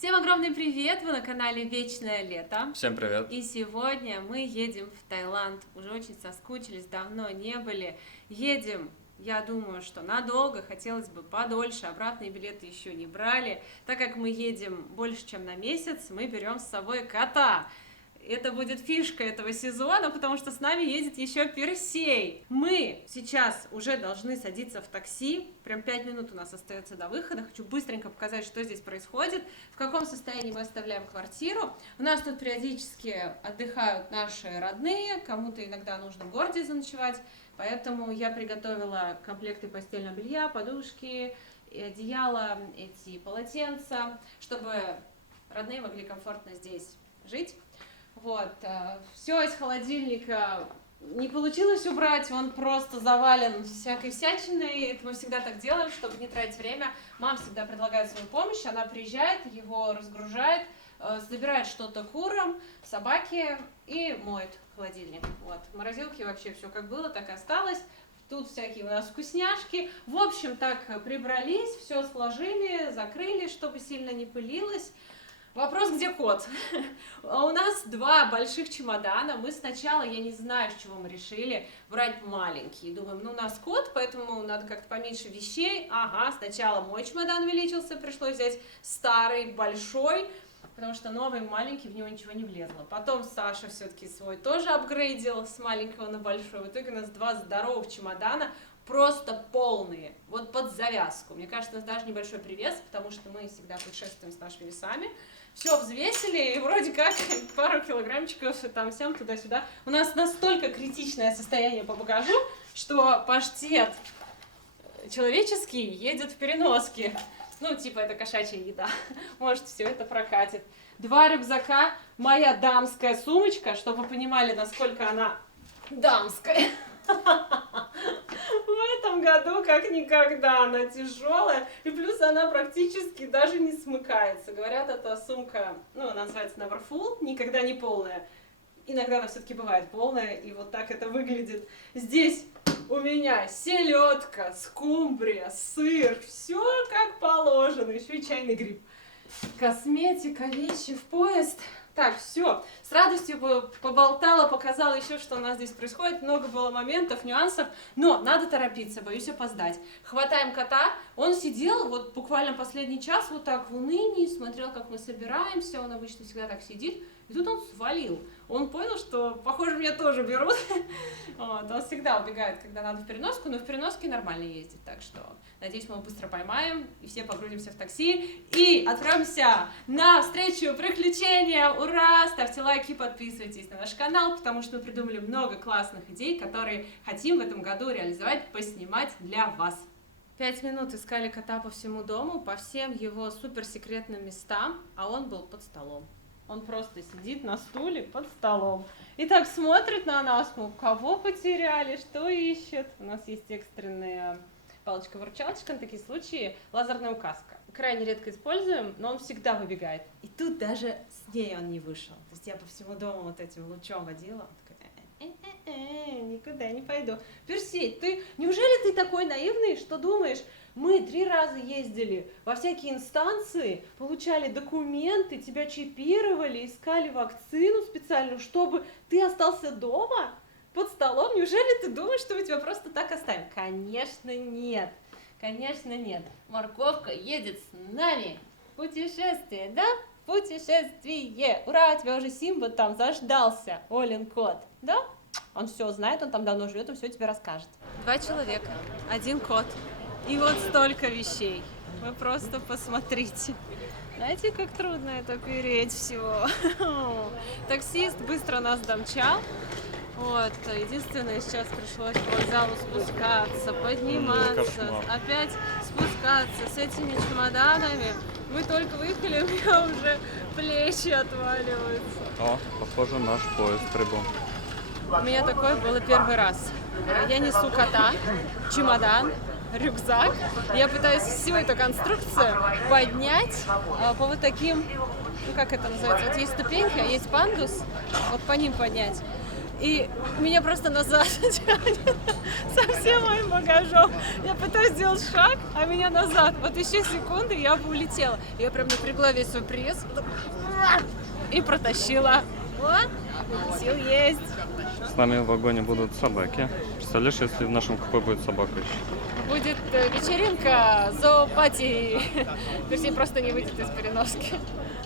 Всем огромный привет! Вы на канале Вечное Лето. Всем привет! И сегодня мы едем в Таиланд. Уже очень соскучились, давно не были. Едем, я думаю, что надолго, хотелось бы подольше. Обратные билеты еще не брали. Так как мы едем больше, чем на месяц, мы берем с собой кота. Это будет фишка этого сезона, потому что с нами едет еще Персей. Мы сейчас уже должны садиться в такси. Прям 5 минут у нас остается до выхода. Хочу быстренько показать, что здесь происходит, в каком состоянии мы оставляем квартиру. У нас тут периодически отдыхают наши родные, кому-то иногда нужно в городе заночевать. Поэтому я приготовила комплекты постельного белья, подушки, одеяла, эти полотенца, чтобы родные могли комфортно здесь жить. Вот, все из холодильника не получилось убрать, он просто завален всякой всячиной. Это мы всегда так делаем, чтобы не тратить время. Мама всегда предлагает свою помощь, она приезжает, его разгружает, забирает что-то курам, собаке и моет холодильник. Вот, в морозилке вообще все как было, так и осталось. Тут всякие у нас вкусняшки. В общем, так прибрались, все сложили, закрыли, чтобы сильно не пылилось. Вопрос, где кот? У нас 2 больших чемодана. Мы сначала, я не знаю, с чего мы решили, брать маленькие. Думаем, ну у нас кот, поэтому надо как-то поменьше вещей. Ага, сначала мой чемодан увеличился, пришлось взять старый, большой, потому что новый, маленький, в него ничего не влезло. Потом Саша все-таки свой тоже апгрейдил с маленького на большой. В итоге у нас 2 здоровых чемодана, просто полные, вот под завязку. Мне кажется, у нас даже небольшой привес, потому что мы всегда путешествуем с нашими весами. Все взвесили, и вроде как пару килограммчиков там всем туда-сюда. У нас настолько критичное состояние по багажу, что паштет человеческий едет в переноске. Ну, типа, это кошачья еда. Может, все это прокатит. 2 рюкзака, моя дамская сумочка, чтобы вы понимали, насколько она дамская. В этом году как никогда она тяжелая, и плюс она практически даже не смыкается. Говорят, эта сумка, ну, она называется Never Full, никогда не полная. Иногда она все-таки бывает полная, и вот так это выглядит. Здесь у меня селедка, скумбрия, сыр, все как положено, еще и чайный гриб. Косметика, вещи в поезд. Так, все. С радостью бы поболтала, показала еще, что у нас здесь происходит. Много было моментов, нюансов, но надо торопиться, боюсь опоздать. Хватаем кота. Он сидел вот буквально последний час вот так в унынии, смотрел, как мы собираемся. Он обычно всегда так сидит. И тут он свалил. Он понял, что, похоже, меня тоже берут. Вот, он всегда убегает, когда надо в переноску, но в переноске нормально ездит. Так что, надеюсь, мы его быстро поймаем, и все погрузимся в такси. И отправимся на встречу приключения. Ура! Ставьте лайки, подписывайтесь на наш канал, потому что мы придумали много классных идей, которые хотим в этом году реализовать, поснимать для вас. 5 минут искали кота по всему дому, по всем его суперсекретным местам, а он был под столом. Он просто сидит на стуле под столом. И так смотрит на нас, мы кого потеряли, что ищет. У нас есть экстренная палочка-выручалочка на такие случаи, лазерная указка. Крайне редко используем, но он всегда выбегает. И тут даже с ней он не вышел. То есть я по всему дому вот этим лучом водила. Он такой, никуда не пойду. Персей, неужели ты такой наивный, что думаешь, мы 3 раза ездили во всякие инстанции, получали документы, тебя чипировали, искали вакцину специальную, чтобы ты остался дома под столом? Неужели ты думаешь, что мы тебя просто так оставим? Конечно, нет. Конечно, нет. Морковка едет с нами. Путешествие, да? Путешествие. Ура, тебя уже Симба там заждался, Олин кот. Да? Он все знает, он там давно живет, он все тебе расскажет. 2 человека, 1 кот. И вот столько вещей. Вы просто посмотрите. Знаете, как трудно это переть всего. Таксист быстро нас домчал. Вот, единственное, сейчас пришлось по вокзалу спускаться, подниматься, опять спускаться с этими чемоданами. Мы только выехали, у меня уже плечи отваливаются. О, похоже, наш поезд прибыл. У меня такое было первый раз. Я несу кота, чемодан, рюкзак. Я пытаюсь всю эту конструкцию поднять по вот таким, ну как это называется, вот есть ступеньки, а есть пандус, вот по ним поднять. И меня просто назад тянет со всем моим багажом. Я пытаюсь сделать шаг, а меня назад. Вот еще секунды, я бы улетела. Я прям напрягла весь свой пресс и протащила. Вот, сил есть. С нами в вагоне будут собаки. Представляешь, если в нашем купе будет собака еще? Будет вечеринка зоопатии. Персей просто не выйдет из переноски.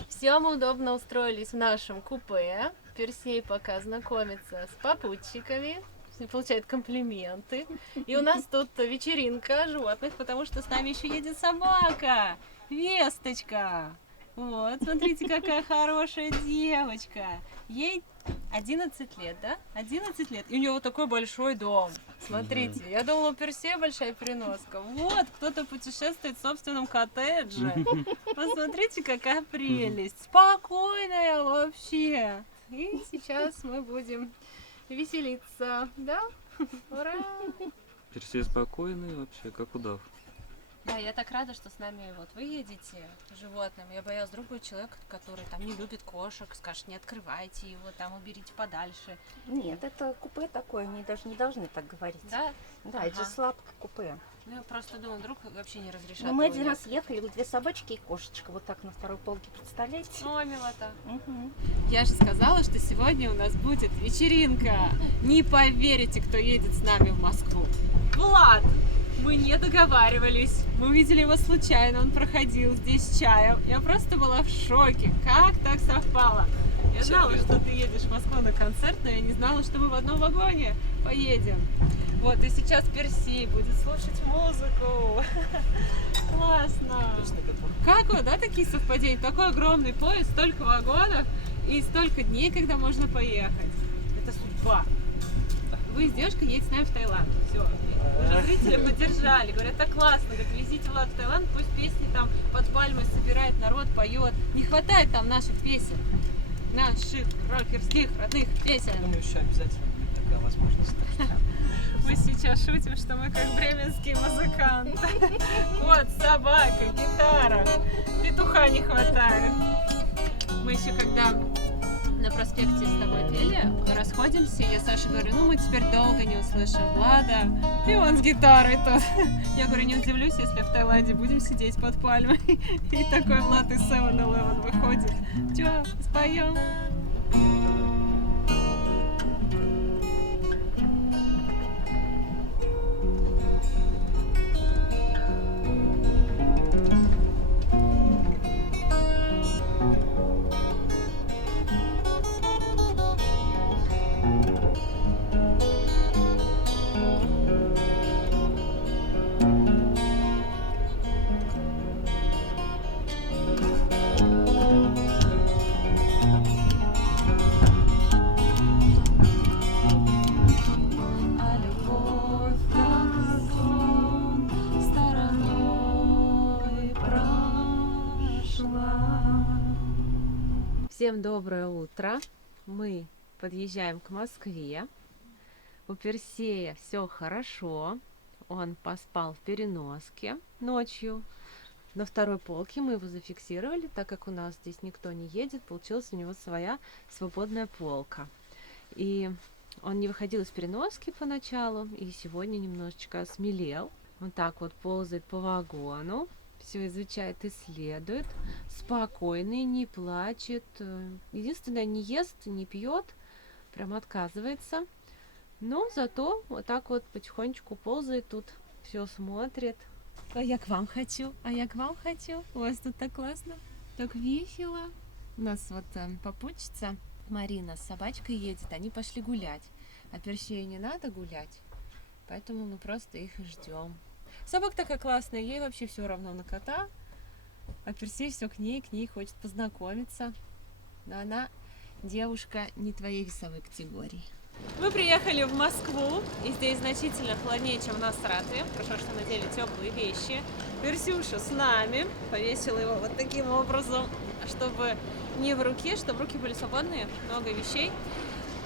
Все, мы удобно устроились в нашем купе. Персей пока знакомится с попутчиками, получает комплименты. И у нас тут вечеринка животных, потому что с нами еще едет собака. Весточка. Вот, смотрите, какая хорошая девочка. Ей 11 лет, да? 11 лет. И у нее вот такой большой дом. Смотрите, я думала, у Персея большая переноска. Вот, кто-то путешествует в собственном коттедже. Посмотрите, какая прелесть. Спокойная вообще. И сейчас мы будем веселиться, да? Ура! Персей спокойный вообще, как удав. Да, я так рада, что с нами вот вы едете животным. Я боялась, вдруг будет человек, который там не любит кошек, скажет, не открывайте его, там уберите подальше. Нет, это купе такое, они даже не должны так говорить. Да? Да, это же сладкое купе. Ну, я просто думаю, вдруг вообще не разрешат. Но мы его один раз ехать. ехали, вот 2 собачки и кошечка, вот так на второй полке, представляете? Ой, милота. Мгм. Я же сказала, что сегодня у нас будет вечеринка. Не поверите, кто едет с нами в Москву. Влад! Мы не договаривались. Мы увидели его случайно, он проходил здесь с чаем. Я просто была в шоке. Как так совпало? Я знала, что ты едешь в Москву на концерт, но я не знала, что мы в одном вагоне поедем. Вот, и сейчас Персей будет слушать музыку. Классно. Как вот, да, такие совпадения? Такой огромный поезд, столько вагонов и столько дней, когда можно поехать. Это судьба. Вы с девушкой едете с нами в Таиланд. Все. Уже зрители поддержали. Говорят, так классно. Говорят, везите Влад в Таиланд, пусть песни там под пальмой собирает народ, поет. Не хватает там наших песен. Наших рокерских родных песен. Думаю, еще обязательно будет такая возможность. Мы сейчас шутим, что мы как бременские музыканты. Вот собака, гитара. Петуха не хватает. Мы еще когда на проспекте с тобой пели, расходимся, я Саше говорю, ну мы теперь долго не услышим Влада, и он с гитарой тут. Я говорю, не удивлюсь, если в Таиланде будем сидеть под пальмой, и такой Влад из 7-Eleven выходит. Чё, споем? Всем доброе утро. Мы подъезжаем к Москве. У Персея все хорошо. Он поспал в переноске ночью. На второй полке мы его зафиксировали, так как у нас здесь никто не едет. Получилась у него своя свободная полка. И он не выходил из переноски поначалу. И сегодня немножечко осмелел. Он так вот ползает по вагону. Все изучает, исследует, спокойный, не плачет. Единственное, не ест, не пьет, прям отказывается. Но зато вот так вот потихонечку ползает тут, все смотрит. А я к вам хочу, а я к вам хочу. У вас тут так классно, так весело. У нас вот попутчица Марина с собачкой едет, они пошли гулять. А Персею не надо гулять, поэтому мы просто их и ждем. Собака такая классная, ей вообще все равно на кота, а Персей все к ней хочет познакомиться. Но она девушка не твоей весовой категории. Мы приехали в Москву, и здесь значительно холоднее, чем на Саратове. Хорошо, что надели теплые вещи. Персюша с нами, повесила его вот таким образом, чтобы не в руке, чтобы руки были свободные, много вещей.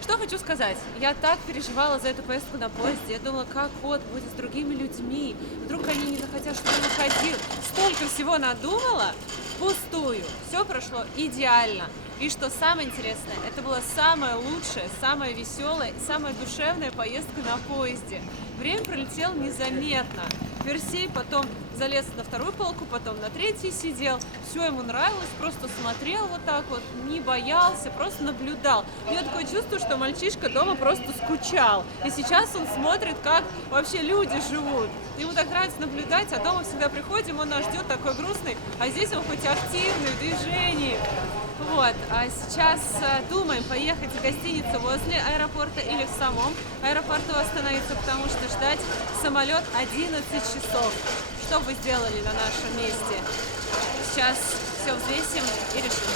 Что хочу сказать, я так переживала за эту поездку на поезде, я думала, как кот будет с другими людьми, вдруг они не захотят, чтобы он уходил. Столько всего надумала, впустую. Все прошло идеально. И что самое интересное, это была самая лучшая, самая веселая и самая душевная поездка на поезде. Время пролетело незаметно. Персей потом залез на вторую полку, потом на третью сидел. Все ему нравилось, просто смотрел вот так вот, не боялся, просто наблюдал. У него такое чувство, что мальчишка дома просто скучал. И сейчас он смотрит, как вообще люди живут. Ему так нравится наблюдать, а дома всегда приходим, он нас ждет такой грустный, а здесь он хоть активный, в движении. Вот, а сейчас думаем, поехать в гостиницу возле аэропорта или в самом аэропорту остановиться, потому что ждать самолет 11 часов. Что бы сделали на нашем месте? Сейчас все взвесим и решим.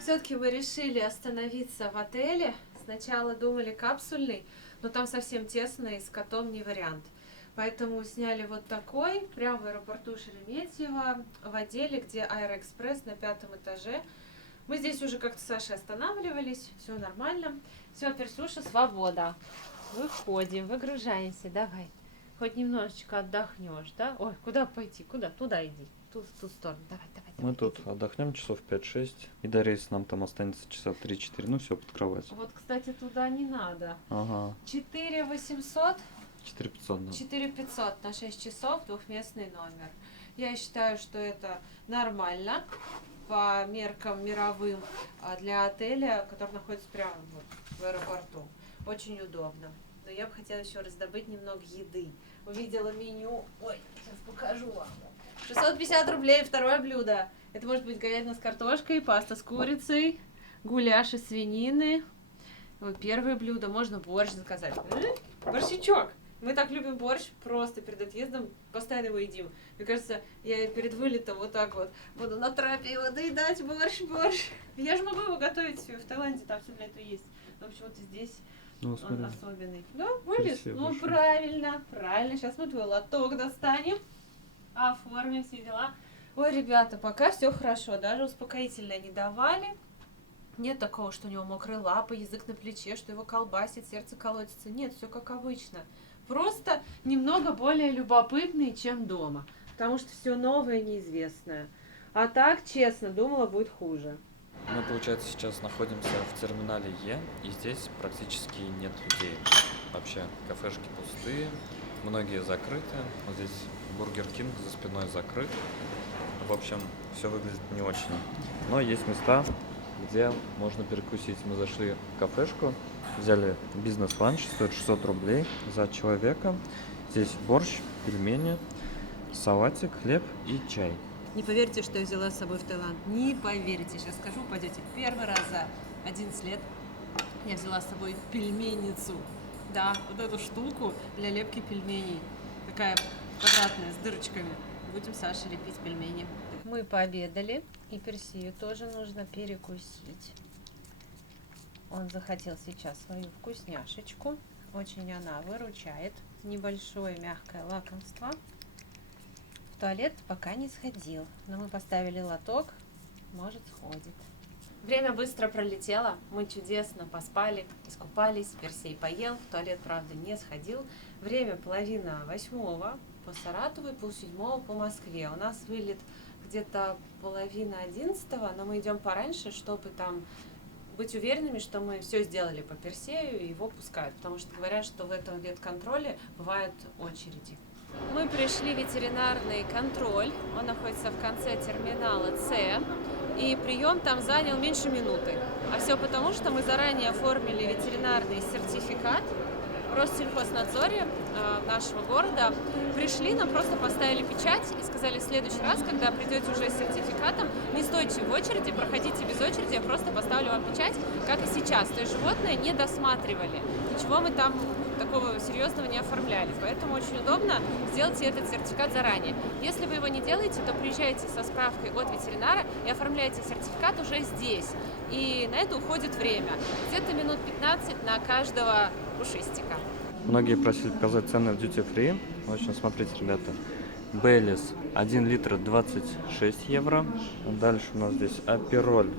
Все-таки мы решили остановиться в отеле. Сначала думали капсульный, но там совсем тесно и с котом не вариант. Поэтому сняли вот такой, прямо в аэропорту Шереметьево, в отделе, где Аэроэкспресс на 5-м этаже. Мы здесь уже как-то с Сашей останавливались, все нормально. Все, Персюша, свобода. Выходим, выгружаемся, давай. Хоть немножечко отдохнешь, да? Ой, куда пойти? Куда? Туда иди. В ту сторону. Давай. Мы тут отдохнем часов 5-6, и до рейса нам там останется часа 3-4, ну все, под кровать. Вот, кстати, туда не надо. Ага. 4800? 4500, да. 4500 на 6 часов, двухместный номер. Я считаю, что это нормально по меркам мировым для отеля, который находится прямо вот в аэропорту. Очень удобно. Но я бы хотела еще раздобыть немного еды. Увидела меню. Ой, сейчас покажу вам. 650 рублей второе блюдо. Это может быть говядина с картошкой, паста с курицей, гуляш из свинины. Вот первое блюдо. Можно борщ заказать. Борщичок. Мы так любим борщ, просто перед отъездом постоянно его едим. Мне кажется, я перед вылетом вот так вот буду на трапе его доедать, борщ. Я же могу его готовить в Таиланде, там все для этого есть. Но почему-то здесь Ну, он смотри. особенный. Да, вылез? Красиво Ну, очень. правильно. Сейчас мы твой лоток достанем, оформим все дела. Ой, ребята, пока все хорошо, даже успокоительное не давали. Нет такого, что у него мокрые лапы, язык на плече, что его колбасит, сердце колотится. Нет, все как обычно. Просто немного более любопытный, чем дома. Потому что все новое, неизвестное. А так, честно, думала, будет хуже. Мы, получается, сейчас находимся в терминале Е, и здесь практически нет людей. Вообще, кафешки пустые, многие закрыты. Вот здесь Бургер Кинг за спиной закрыт. В общем, все выглядит не очень. Но есть места, где можно перекусить. Мы зашли в кафешку, взяли бизнес-ланч, стоит 600 рублей за человека. Здесь борщ, пельмени, салатик, хлеб и чай. Не поверите, что я взяла с собой в Таиланд. Не поверите. Сейчас скажу, пойдете. Первый раз за 11 лет я взяла с собой пельменницу. Да, вот эту штуку для лепки пельменей. Такая квадратная, с дырочками. Будем с Сашей лепить пельмени. Мы пообедали, и Персию тоже нужно перекусить. Он захотел сейчас свою вкусняшечку. Очень она выручает. Небольшое мягкое лакомство. В туалет пока не сходил, но мы поставили лоток, может, сходит. Время быстро пролетело, мы чудесно поспали, искупались, Персей поел, в туалет, правда, не сходил. Время 7:30 по Саратову и 7:30 по Москве. У нас вылет где-то 10:30, но мы идем пораньше, чтобы там быть уверенными, что мы все сделали по Персею и его пускают, потому что говорят, что в этом ветконтроле бывают очереди. Мы пришли в ветеринарный контроль, он находится в конце терминала С, и прием там занял меньше минуты. А все потому, что мы заранее оформили ветеринарный сертификат в Россельхознадзоре нашего города. Пришли, нам просто поставили печать и сказали, в следующий раз, когда придете уже с сертификатом, не стойте в очереди, проходите без очереди, я просто поставлю вам печать, как и сейчас. То есть животное не досматривали, ничего мы там такого серьезного не оформляли, поэтому очень удобно сделать этот сертификат заранее. Если вы его не делаете, то приезжаете со справкой от ветеринара и оформляете сертификат уже здесь. И на это уходит время, где-то минут 15 на каждого пушистика. Многие просили показать цены в Duty Free. В общем, смотрите, ребята. Бейлис 1 литр 26 евро. Дальше у нас здесь Апероль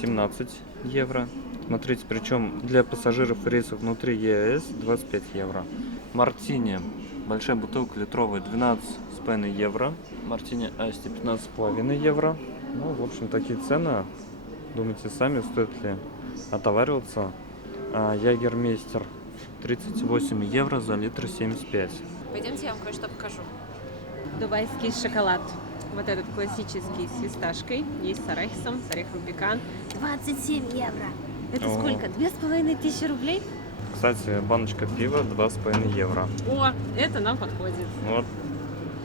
17 евро. Смотрите, причем для пассажиров рейсов внутри ЕС 25 евро. Мартини, большая бутылка литровая, 12,5 евро. Мартини Асти 15,5 евро. Ну, в общем, такие цены. Думайте сами, стоит ли отовариваться. Ягермейстер 38 евро за литр 75. Пойдемте, я вам кое-что покажу. Дубайский шоколад. Вот этот классический с фисташкой. Есть с арахисом, с орехом пекан. 27 евро. Это О. сколько? 2500 рублей? Кстати, баночка пива 2,5 евро. О, это нам подходит. Вот.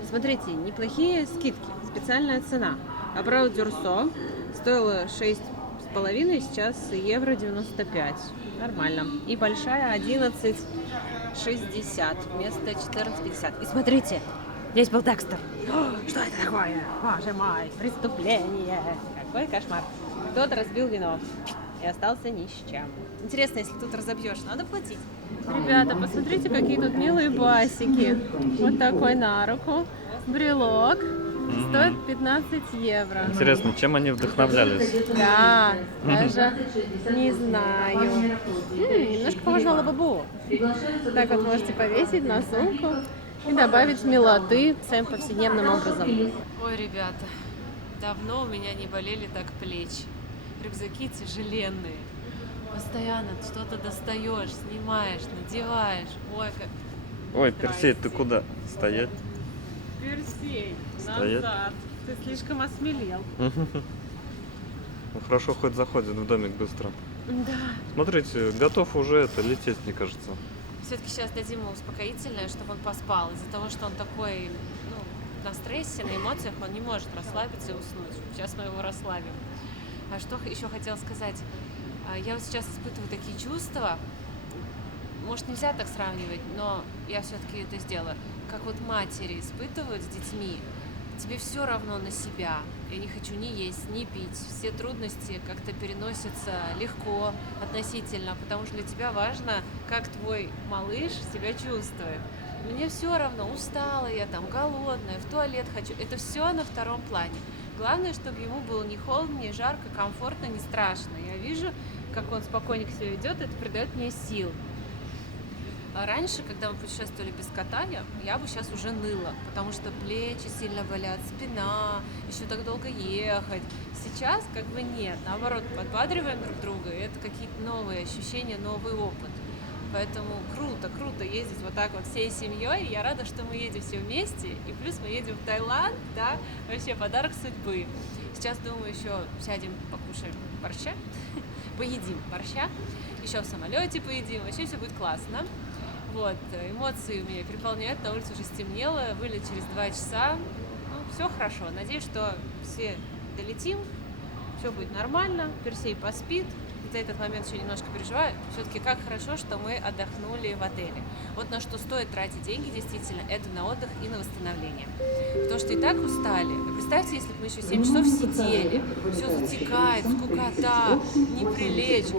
Смотрите, неплохие скидки. Специальная цена. Абрау Дюрсо стоила 6,5, сейчас евро 95. Нормально. И большая 11,60 вместо 14,50. И смотрите, здесь был Декстер. Что это такое? Боже мой, преступление. Какой кошмар. Кто-то разбил вино и остался ни с чем. Интересно, если тут разобьешь, надо платить. Ребята, посмотрите, какие тут милые басики. Вот такой на руку. Брелок. Стоит 15 евро. Интересно, чем они вдохновлялись? Да, даже не знаю. Немножко похоже на лабабу. Так вот можете повесить на сумку и добавить милоты своим повседневным образом. Ой, ребята, давно у меня не болели так плечи. Рюкзаки тяжеленные. Постоянно что-то достаешь, снимаешь, надеваешь. Ой, как... Ой, Персей, ты куда? Стоять? Персей, Стоять. назад. Ты слишком осмелел. Ну хорошо, хоть заходит в домик быстро. Да. Смотрите, готов уже лететь, мне кажется. Все-таки сейчас дадим ему успокоительное, чтобы он поспал. Из-за того, что он такой, на стрессе, на эмоциях, он не может расслабиться и уснуть. Сейчас мы его расслабим. А что еще хотела сказать? Я вот сейчас испытываю такие чувства. Может, нельзя так сравнивать, но я все-таки это сделаю. Как вот матери испытывают с детьми. Тебе все равно на себя. Я не хочу ни есть, ни пить. Все трудности как-то переносятся легко относительно, потому что для тебя важно, как твой малыш себя чувствует. Мне все равно, устала я там, голодная, в туалет хочу. Это все на втором плане. Главное, чтобы ему было не холодно, не жарко, комфортно, не страшно. Я вижу, как он спокойненько себя ведет, это придает мне сил. А раньше, когда мы путешествовали без кота, я бы сейчас уже ныла, потому что плечи сильно болят, спина, еще так долго ехать. Сейчас как бы нет, наоборот, подбадриваем друг друга, и это какие-то новые ощущения, новый опыт. Поэтому круто ездить вот так вот всей семьей. Я рада, что мы едем все вместе. И плюс мы едем в Таиланд, да, вообще подарок судьбы. Сейчас, думаю, еще сядем, покушаем борща, поедим борща, еще в самолете поедим, вообще все будет классно. Вот, эмоции меня переполняют, на улице уже стемнело, вылет через 2 часа. Ну, все хорошо, надеюсь, что все долетим, все будет нормально, Персей поспит. За этот момент еще немножко переживаю. Все-таки как хорошо, что мы отдохнули в отеле. Вот на что стоит тратить деньги, действительно, это на отдых и на восстановление. Потому что и так устали. Вы представьте, если бы мы еще 7 часов сидели, все затекает, скукота, не прилечь.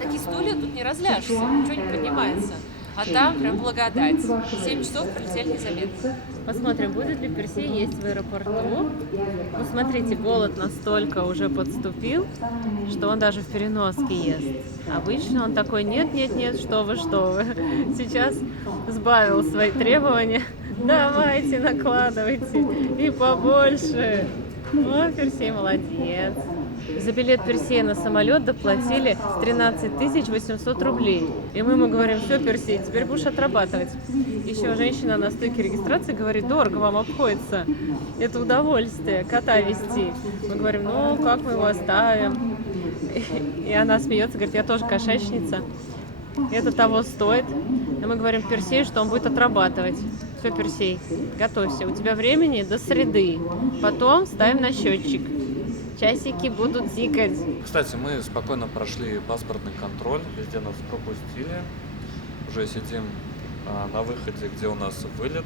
Такие стулья тут не разляжешься, ничего не поднимается. А там прям благодать. 7 часов пролетели незаметно. Посмотрим, будет ли Персей есть в аэропорту. Ну, смотрите, голод настолько уже подступил, что он даже в переноске ест. Обычно он такой, нет, что вы. Сейчас сбавил свои требования. Давайте, накладывайте. И побольше. О, Персей молодец. За билет Персея на самолет доплатили 13 800 рублей. И мы ему говорим, все, Персей, теперь будешь отрабатывать. Еще женщина на стойке регистрации говорит, дорого вам обходится. Это удовольствие, кота вести. Мы говорим, ну, как мы его оставим? И она смеется, говорит, я тоже кошечница. Это того стоит. И мы говорим Персею, что он будет отрабатывать. Все, Персей, готовься. У тебя времени до среды. Потом ставим на счетчик. Часики будут тикать. Кстати, мы спокойно прошли паспортный контроль, везде нас пропустили. Уже сидим на выходе, где у нас вылет.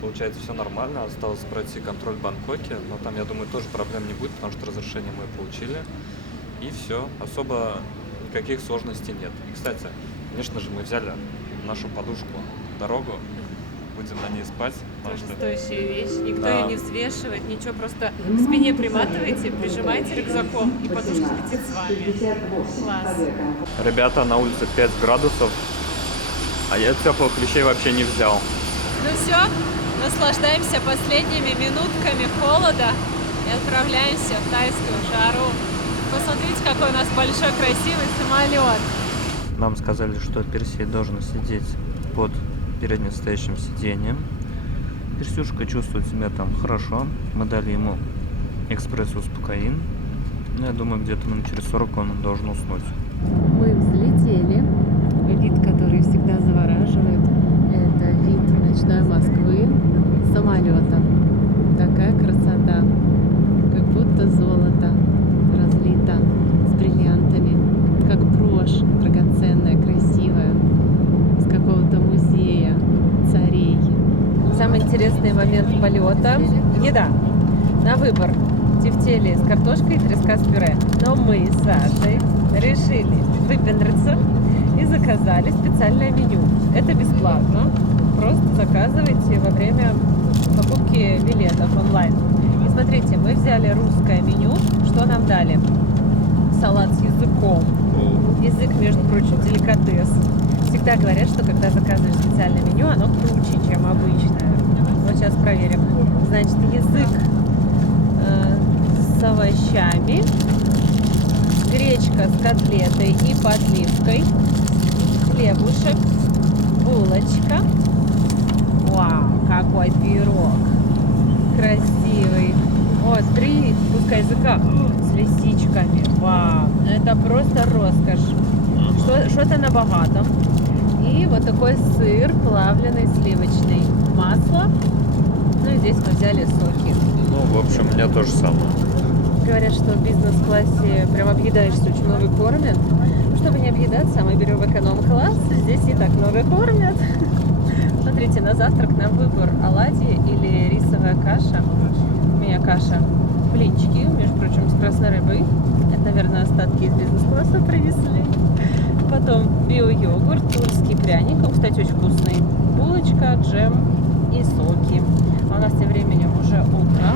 Получается, все нормально. Осталось пройти контроль в Бангкоке, но там, я думаю, тоже проблем не будет, потому что разрешение мы получили. И все, особо никаких сложностей нет. И, кстати, конечно же, мы взяли нашу подушку в дорогу. будем на ней спать. потому Тоже что- стоящая вещь. Никто Да. ее не взвешивает, ничего, просто к спине приматываете, прижимаете рюкзаком, и подушка летит с вами. Класс. Ребята, на улице 5 градусов, а я теплых вещей вообще не взял. Ну все, наслаждаемся последними минутками холода и отправляемся в тайскую жару. Посмотрите, какой у нас большой красивый самолет. Нам сказали, что Персей должен сидеть под переднестоящим сиденьем. Персюшка чувствует себя там хорошо. Мы дали ему экспресс-успокоин. Ну, я думаю, где-то минут через 40 он должен уснуть. Мы взлетели. Вид, который всегда завораживает, это вид ночной Москвы с самолета. Такая красота, как будто золото разлито с бриллиантами, как брошь драгоценная, красивая, с какого-то музея царей. Самый интересный момент полета – еда. На выбор тефтели с картошкой и треска с пюре. Но мы с Сашей решили выпендриться и заказали специальное меню. Это бесплатно. Просто заказывайте во время покупки билетов онлайн. И смотрите, мы взяли русское меню. Что нам дали? Салат с языком. Язык, между прочим, деликатес. Всегда говорят, что когда заказываешь специальное меню, оно круче, чем обычное. Вот сейчас проверим. Значит, язык с овощами, гречка с котлетой и подливкой, хлебушек, булочка. Вау, какой пирог! Красивый. О, 3 куска языка с лисичками. Вау, это просто роскошь. Что-то на богатом. И вот такой сыр плавленый сливочный. Масло. Ну и здесь мы взяли соки. Ну, в общем, у меня то же самое. Говорят, что в бизнес-классе прям объедаешься, очень много кормят. Ну, чтобы не объедаться, мы берем эконом-класс. Здесь не так много кормят. Смотрите, на завтрак на выбор оладьи или рисовая каша. У меня каша блинчики, между прочим, с красной рыбой. Это, наверное, остатки из бизнес-класса принесли. Потом био-йогурт, тульский пряник. Он, кстати, очень вкусный. Булочка, джем и соки. А у нас тем временем уже утро.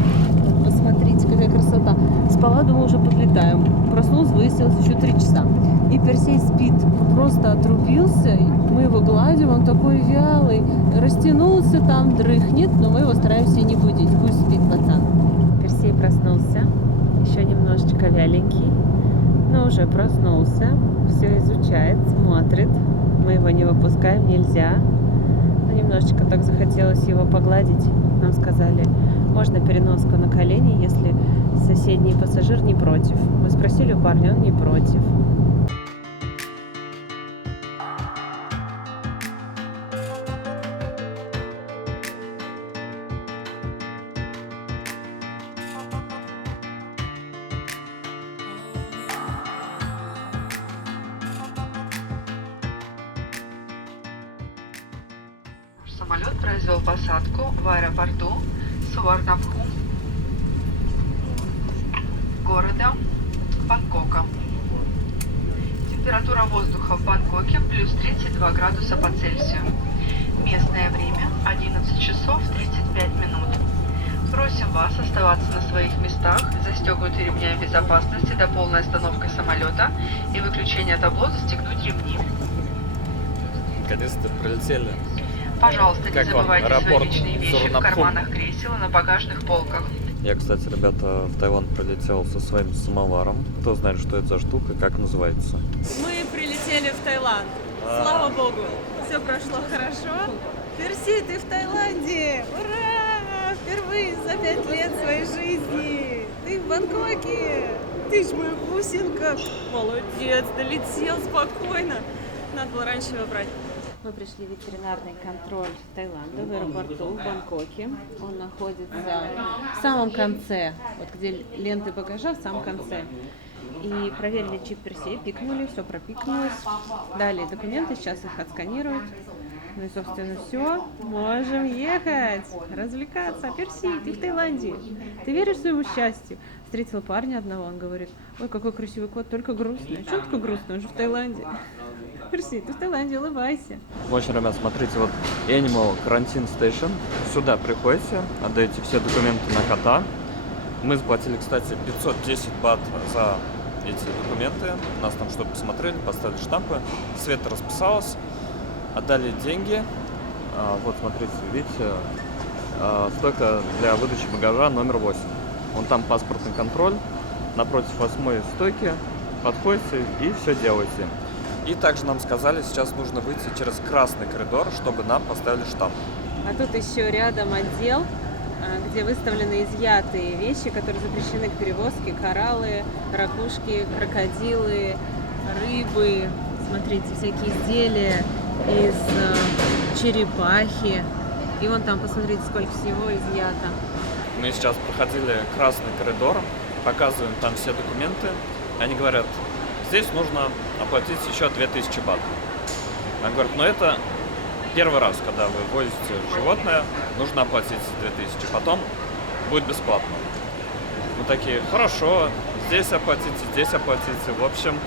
Посмотрите, какая красота. Спала, думала, уже подлетаем. Проснулась, выяснилось, еще 3 часа. И Персей спит. Он просто отрубился. Мы его гладим, он такой вялый. Растянулся там, дрыхнет, но мы его стараемся не будить. Пусть спит пацан. Персей проснулся. Еще немножечко вяленький. Но уже проснулся. Все изучает, смотрит. Мы его не выпускаем, нельзя. Но немножечко так захотелось его погладить. Нам сказали, можно переноску на колени, если соседний пассажир не против. Мы спросили у парня, он не против. Самолет произвел посадку в аэропорту Суварнабху города Бангкока. Температура воздуха в Бангкоке плюс 32 градуса по Цельсию. Местное время 11 часов 35 минут. Просим вас оставаться на своих местах, застегнуты ремнями безопасности до полной остановки самолета и выключения табло «Застегнуть ремни». Наконец-то прилетели. Пожалуйста, не Как вам забывайте свои аэропорт личные вещи в Сурнабху? карманах кресел и на багажных полках. Я, кстати, ребята, в Таиланд прилетел со своим самоваром. Кто знает, что это за штука, как называется? Мы прилетели в Таиланд. Слава богу, все прошло хорошо. Перси, ты в Таиланде! Ура! Впервые за 5 лет своей жизни! Ты в Бангкоке! Ты ж моя бусинка! Молодец, долетел спокойно. Надо было раньше его брать. Мы пришли в ветеринарный контроль Таиланда в аэропорту в Бангкоке. Он находится в самом конце, вот где ленты багажа, в самом конце. И проверили чип Персей, пикнули, все пропикнулось. Дали документы, сейчас их отсканируют. Ну и, собственно, все, можем ехать, развлекаться. Персей, ты в Таиланде, ты веришь своему счастью? Встретила парня одного, он говорит, ой, какой красивый кот, только грустный. А что он такой грустный, он же в Таиланде. Мерси, ты в Таиланде, улыбайся. В общем, ребят, смотрите, вот Animal Quarantine Station. Сюда приходите, отдаете все документы на кота. Мы заплатили, кстати, 510 бат за эти документы. Нас там что-то посмотрели, поставили штампы. Света расписалась, отдали деньги. Вот, смотрите, видите, стойка для выдачи багажа номер 8. Вон там паспортный контроль. Напротив 8-й стойки подходите и все делаете. И также нам сказали, сейчас нужно выйти через красный коридор, чтобы нам поставили штамп. А тут еще рядом отдел, где выставлены изъятые вещи, которые запрещены к перевозке. Кораллы, ракушки, крокодилы, рыбы. Смотрите, всякие изделия из черепахи. И вон там, посмотрите, сколько всего изъято. Мы сейчас проходили красный коридор, показываем там все документы. Они говорят, здесь нужно оплатить еще 2000 бат. Они говорят, но это первый раз, когда вы возите животное, нужно оплатить 2000, потом будет бесплатно. Мы такие, хорошо, здесь оплатите. В общем,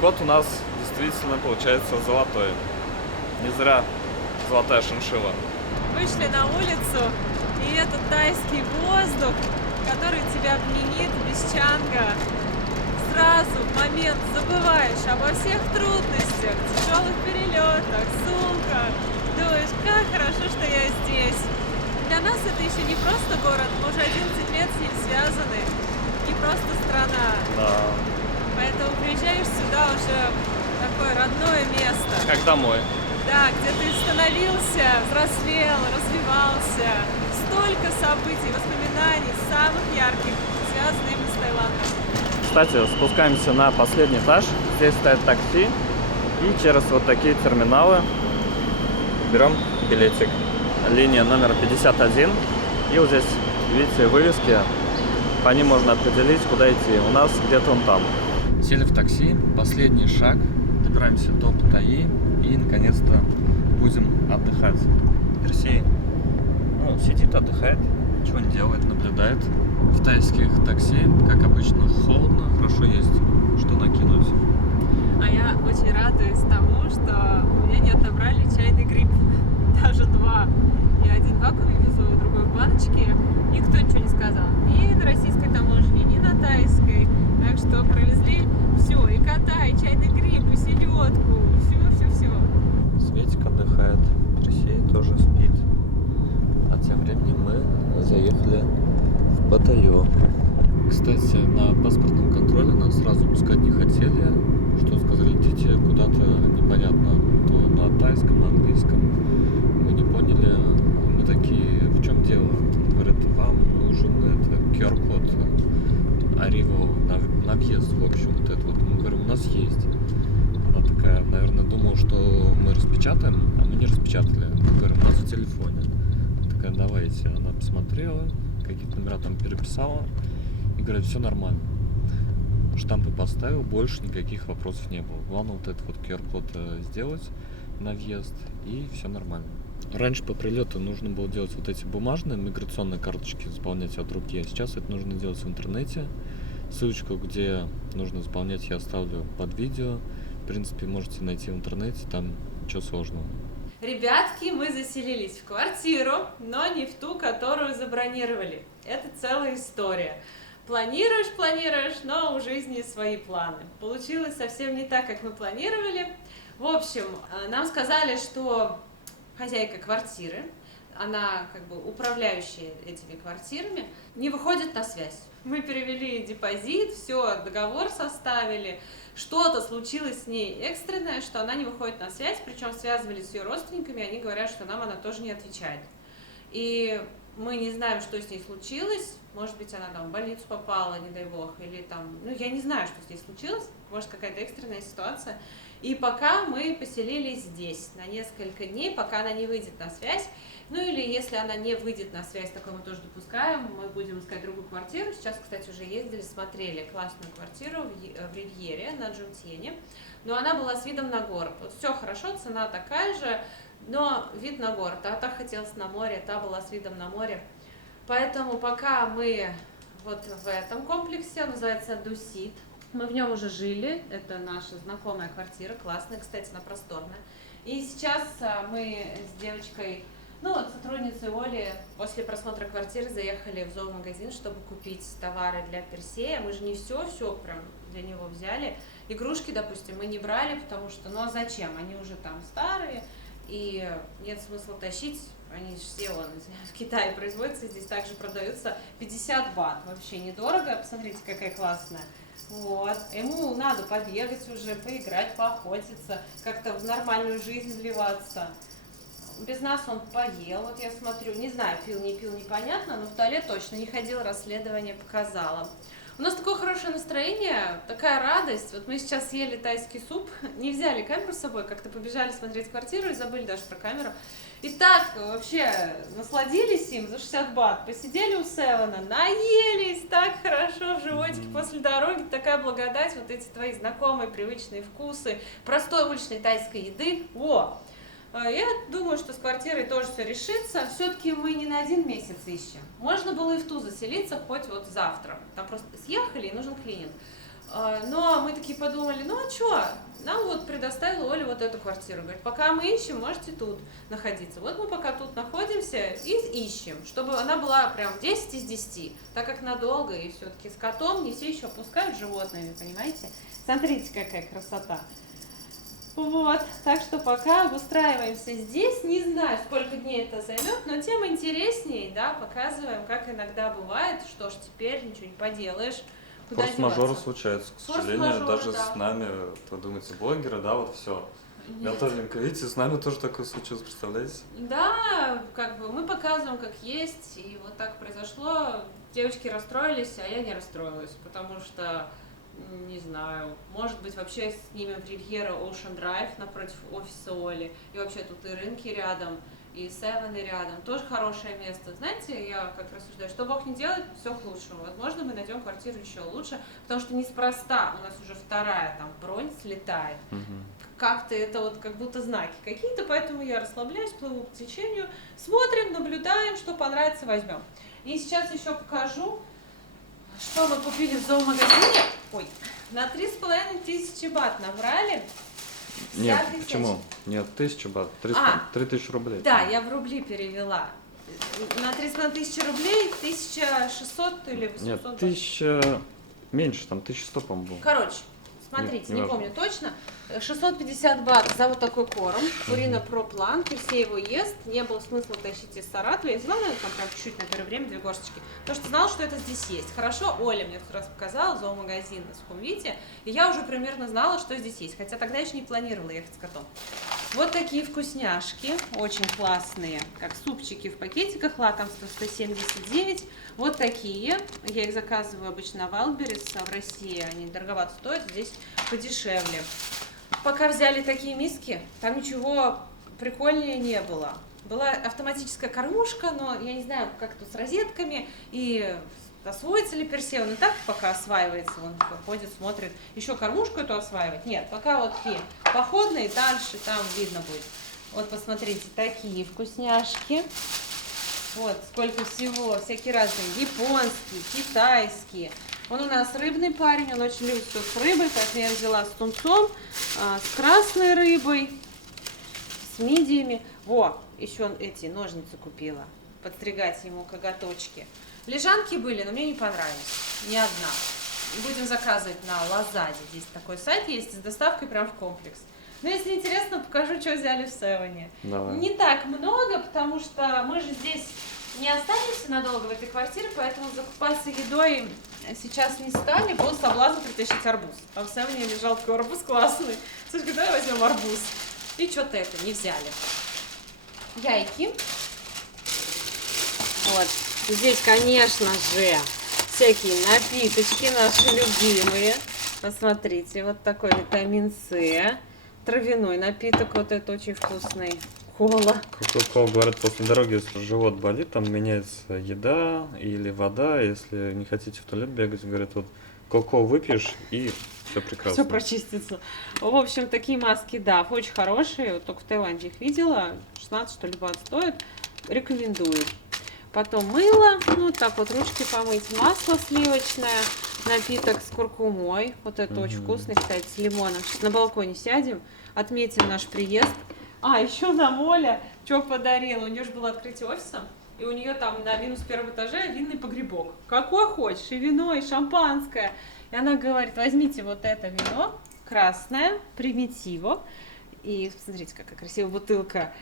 кот у нас действительно получается золотой. Не зря золотая шиншилла. Вышли на улицу, и этот тайский воздух, который тебя пьянит без чанга. Сразу в момент забываешь обо всех трудностях, тяжелых перелетах, сумках. Думаешь, как хорошо, что я здесь. Для нас это еще не просто город, мы уже 11 лет с ним связаны. Не просто страна. Да. Поэтому приезжаешь сюда уже в такое родное место. Как домой. Да, где ты становился, взрослел, развивался. Столько событий, воспоминаний, самых ярких, связанных с Таиландом. Кстати, спускаемся на последний этаж. Здесь стоит такси. И через вот такие терминалы берем билетик. Линия номер 51. И вот здесь, видите, вывески. По ним можно определить, куда идти. У нас где-то он там. Сели в такси. Последний шаг. Добираемся до Паттайи. И, наконец-то, будем отдыхать. Персей, сидит, отдыхает. Ничего не делает, наблюдает. В тайских такси, как обычно, холодно, хорошо есть что накинуть. А я очень радуюсь тому, что у меня не отобрали чайный гриб. Даже 2. Я один в вакууме везу, другой в баночке. Никто ничего не сказал. Ни на российской таможне, ни на тайской. Так что провезли все. И кота, и чайный гриб, и селедку. Все. Светик отдыхает, Персей тоже спит. А тем временем мы заехали в Паттайю. Кстати, на паспортном контроле нас сразу пускать не хотели. Что сказали, идите куда-то непонятно. То на тайском, на английском. Мы не поняли. Мы такие, в чем дело? Говорят, вам нужен QR-код Arrival на въезд, в общем, вот это вот. Мы говорим, у нас есть. Она такая, наверное, думала, что мы распечатаем, а мы не распечатали. Мы говорим, у нас в телефоне. Такая, давайте. Она посмотрела, какие-то номера там переписала и говорит, все нормально. Штампы поставил, больше никаких вопросов не было. Главное вот этот вот QR-код сделать на въезд, и все нормально. Раньше по прилету нужно было делать вот эти бумажные миграционные карточки, заполнять от руки. А сейчас это нужно делать в интернете. Ссылочку, где нужно заполнять, я оставлю под видео. В принципе, можете найти в интернете, там ничего сложного. Ребятки, мы заселились в квартиру, но не в ту, которую забронировали. Это целая история. Планируешь, но у жизни свои планы. Получилось совсем не так, как мы планировали. В общем, нам сказали, что хозяйка квартиры, она как бы управляющая этими квартирами, не выходит на связь. Мы перевели депозит, все, договор составили. Что-то случилось с ней экстренное, что она не выходит на связь, причем связывались с ее родственниками, они говорят, что нам она тоже не отвечает. И мы не знаем, что с ней случилось, может быть, она там в больницу попала, не дай бог, или там, я не знаю, что с ней случилось, может, какая-то экстренная ситуация. И пока мы поселились здесь на несколько дней, пока она не выйдет на связь, или если она не выйдет на связь, такое мы тоже допускаем, мы будем искать другую квартиру. Сейчас, кстати, уже ездили, смотрели классную квартиру в Ривьере на Джунтьене, но она была с видом на город. Вот все хорошо, цена такая же, но вид на город. А та хотелось на море, та была с видом на море. Поэтому пока мы вот в этом комплексе, он называется Дусит, Мы в нем уже жили, это наша знакомая квартира, классная, кстати, она просторная. И сейчас мы с девочкой, ну вот сотрудницей Оли, после просмотра квартиры заехали в зоомагазин, чтобы купить товары для Персея. Мы же не все прям для него взяли. Игрушки, допустим, мы не брали, потому что, ну а зачем? Они уже там старые, и нет смысла тащить. Они все в Китае производятся, здесь также продаются. 50 бат, вообще недорого. Посмотрите, какая классная. Вот. Ему надо побегать уже, поиграть, поохотиться, как-то в нормальную жизнь вливаться. Без нас он поел, вот я смотрю, не знаю, пил, не пил, непонятно, но в туалет точно не ходил, расследование показало. У нас такое хорошее настроение, такая радость. Вот мы сейчас съели тайский суп, не взяли камеру с собой, как-то побежали смотреть квартиру и забыли даже про камеру. И так вообще насладились им за 60 бат, посидели у Севена, наелись, так хорошо в животике после дороги, такая благодать, вот эти твои знакомые привычные вкусы, простой уличной тайской еды. Во! Я думаю, что с квартирой тоже все решится. Все-таки мы не на 1 месяц ищем. Можно было и в ту заселиться хоть вот завтра. Там просто съехали и нужен клининг. Но мы такие подумали, ну а что, нам вот предоставила Оля вот эту квартиру. Говорит, пока мы ищем, можете тут находиться. Вот мы пока тут находимся и ищем, чтобы она была прям 10 из 10. Так как надолго и все-таки с котом не все еще опускают животными, понимаете? Смотрите, какая красота. Вот, так что пока обустраиваемся здесь, не знаю, сколько дней это займет, но тем интереснее, да, показываем, как иногда бывает, что ж теперь ничего не поделаешь. Форс-мажоры случаются, к сожалению, даже да. с нами, вы думаете, блогеры, да, вот все. Готовенько, видите, с нами тоже такое случилось, представляете? Да, как бы мы показываем, как есть, и вот так произошло. Девочки расстроились, а я не расстроилась, потому что, не знаю, может быть, вообще снимем в Ривьера Ocean Drive напротив офиса Оли, и вообще тут и рынки рядом, и Севены рядом, тоже хорошее место. Знаете, я как рассуждаю, что Бог не делает, все к лучшему. Возможно, мы найдем квартиру еще лучше, потому что неспроста у нас уже 2-я там бронь слетает. Как-то это вот как будто знаки какие-то, поэтому я расслабляюсь, плыву по течению, смотрим, наблюдаем, что понравится, возьмем. И сейчас еще покажу, что мы купили в зоомагазине. Ой, на 3500 бат набрали. Нет, почему? Нет, 1000 бат, 3000 рублей. Да, я в рубли перевела. На 3500 рублей 1600 или 800 Нет, бат. 1000, меньше, там 1100, по-моему, было. Короче, смотрите, не важно. помню точно. 650 бат за вот такой корм. Пурина Про План. Персей его ест. Не было смысла тащить из Саратова. Я взяла, наверное, там прям чуть-чуть на первое время 2 горсточки. Потому что знала, что это здесь есть. Хорошо, Оля мне в тот раз показала зоомагазин на Сухумвите. И я уже примерно знала, что здесь есть. Хотя тогда еще не планировала ехать с котом. Вот такие вкусняшки. Очень классные. Как супчики в пакетиках. Лакомство 179. Вот такие. Я их заказываю обычно в Wildberries. В России они дороговато стоят. Здесь подешевле. Пока взяли такие миски, там ничего прикольнее не было. Была автоматическая кормушка, но я не знаю, как тут с розетками, и освоится ли Персей, он и так пока осваивается, он ходит, смотрит. Еще кормушку эту осваивать? Нет, пока вот такие походные, дальше там видно будет. Вот посмотрите, такие вкусняшки. Вот, сколько всего, всякие разные, японские, китайские. Он у нас рыбный парень, он очень любит все с рыбой, поэтому я взяла с тунцом, с красной рыбой, с мидиями. Во, еще эти ножницы купила, подстригать ему коготочки. Лежанки были, но мне не понравились, ни одна. Будем заказывать на Лазаде, здесь такой сайт есть, с доставкой прям в комплекс. Но если интересно, покажу, что взяли в Севене. Не так много, потому что мы же здесь не останемся надолго в этой квартире, поэтому закупаться едой сейчас не стали. Был соблазн притащить арбуз. А в Севене лежал такой арбуз классный. Слушай, давай возьмем арбуз. И что-то это не взяли. Яйки. Вот. Здесь, конечно же, всякие напиточки наши любимые. Посмотрите, вот такой витамин С. Травяной напиток, вот это очень вкусный. Кола. Кока-кола, говорят, после дороги, если живот болит, там меняется еда или вода. Если не хотите в туалет бегать, говорят, вот кока-колу выпьешь и все прекрасно. Все прочистится. В общем, такие маски, да, очень хорошие. Вот только в Таиланде их видела. 16, что ли, бат стоит. Рекомендую. Потом мыло, ну так вот ручки помыть, масло сливочное. напиток с куркумой. Вот это очень вкусный, кстати, с лимоном. Сейчас на балконе сядем, отметим наш приезд. А, еще нам Оля что подарила. У нее же было открытие офиса, и у нее там на минус первом этаже винный погребок. Какой хочешь, и вино, и шампанское. И она говорит, возьмите вот это вино, красное, примитиво. И смотрите, какая красивая бутылка.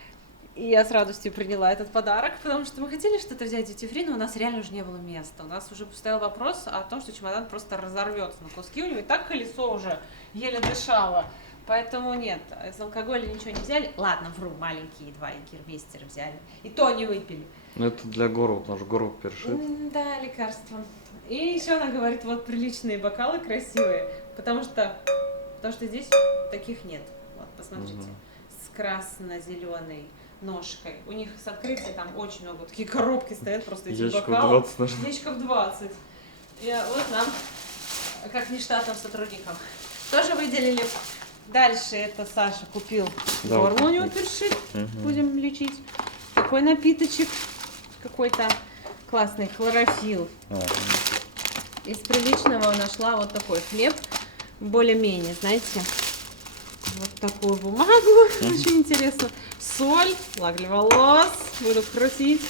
И я с радостью приняла этот подарок, потому что мы хотели что-то взять в duty free, но у нас реально уже не было места. У нас уже стоял вопрос о том, что чемодан просто разорвется на куски. У него и так колесо уже еле дышало. Поэтому нет, из алкоголя ничего не взяли. Ладно, вру, маленькие 2 егермейстера взяли. И то не выпили. Ну это для гору, наш гору першит. Да, лекарство. И еще она говорит, вот приличные бокалы красивые, потому что здесь таких нет. Вот, посмотрите, с красно-зеленой ножкой. У них с открытия там очень много, такие коробки стоят, просто эти Ящиков бокалы. 20 нужно. Ящиков 20. И вот нам, как нештатным сотрудникам, тоже выделили. Дальше это Саша купил форму, у него першит, будем лечить. Такой напиточек, какой-то классный хлорофилл. Из приличного нашла вот такой хлеб, более-менее, знаете, вот такую бумагу, очень интересно. Соль, лак для волос, буду крутить.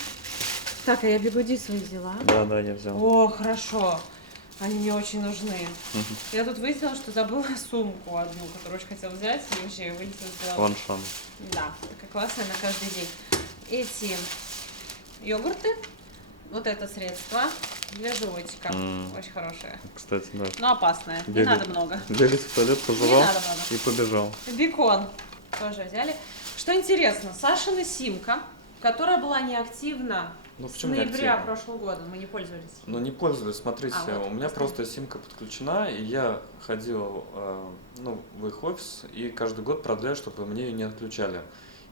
Так, а я бигуди свои взяла. Да, я взял. О, хорошо, они мне очень нужны. Я тут выяснила, что забыла сумку одну, которую очень хотела взять, и вообще ее вылетела. Ланшан. Да, такая классная на каждый день. Эти йогурты, вот это средство для животика, очень хорошее. Кстати, да. Но опасное, не надо много. Бегать в туалет, пожевал Не надо много. и побежал. Бекон тоже взяли. Что интересно, Сашина симка, которая была неактивна Ну, с почему ноября неактивна? прошлого года, мы не пользовались. Ну, не пользовались, смотрите, вот, у меня поставь. просто симка подключена, и я ходил в их офис, и каждый год продляю, чтобы мне ее не отключали.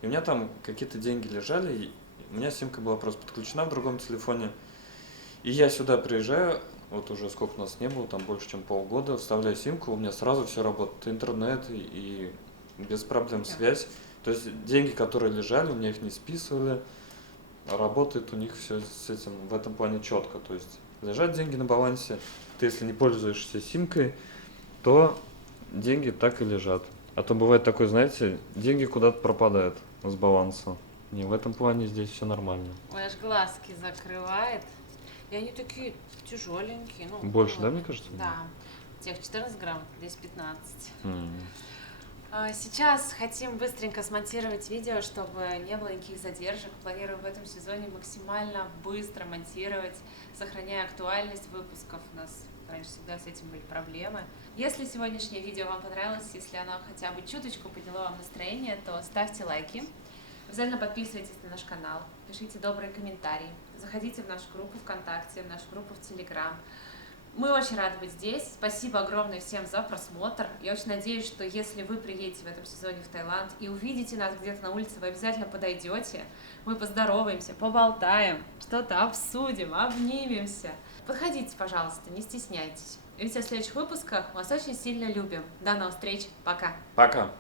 И у меня там какие-то деньги лежали, и у меня симка была просто подключена в другом телефоне. И я сюда приезжаю, вот уже сколько у нас не было, там больше, чем полгода, вставляю симку, у меня сразу все работает, интернет и без проблем связь. То есть деньги, которые лежали, у меня их не списывали, работает у них все с этим в этом плане четко. То есть лежат деньги на балансе, ты если не пользуешься симкой, то деньги так и лежат. А то бывает такое, знаете, деньги куда-то пропадают с баланса. Не, в этом плане здесь все нормально. Ой, аж глазки закрывает. И они такие тяжеленькие. Ну, Больше, вот. да, мне кажется? Да. Тех 14 грамм, здесь 15. М. Сейчас хотим быстренько смонтировать видео, чтобы не было никаких задержек. Планируем в этом сезоне максимально быстро монтировать, сохраняя актуальность выпусков. У нас раньше всегда с этим были проблемы. Если сегодняшнее видео вам понравилось, если оно хотя бы чуточку подняло вам настроение, то ставьте лайки. Обязательно подписывайтесь на наш канал, пишите добрые комментарии, заходите в нашу группу ВКонтакте, в нашу группу в Телеграм. Мы очень рады быть здесь. Спасибо огромное всем за просмотр. Я очень надеюсь, что если вы приедете в этом сезоне в Таиланд и увидите нас где-то на улице, вы обязательно подойдете, мы поздороваемся, поболтаем, что-то обсудим, обнимемся. Подходите, пожалуйста, не стесняйтесь. Увидимся в следующих выпусках. Мы вас очень сильно любим. До новых встреч. Пока. Пока.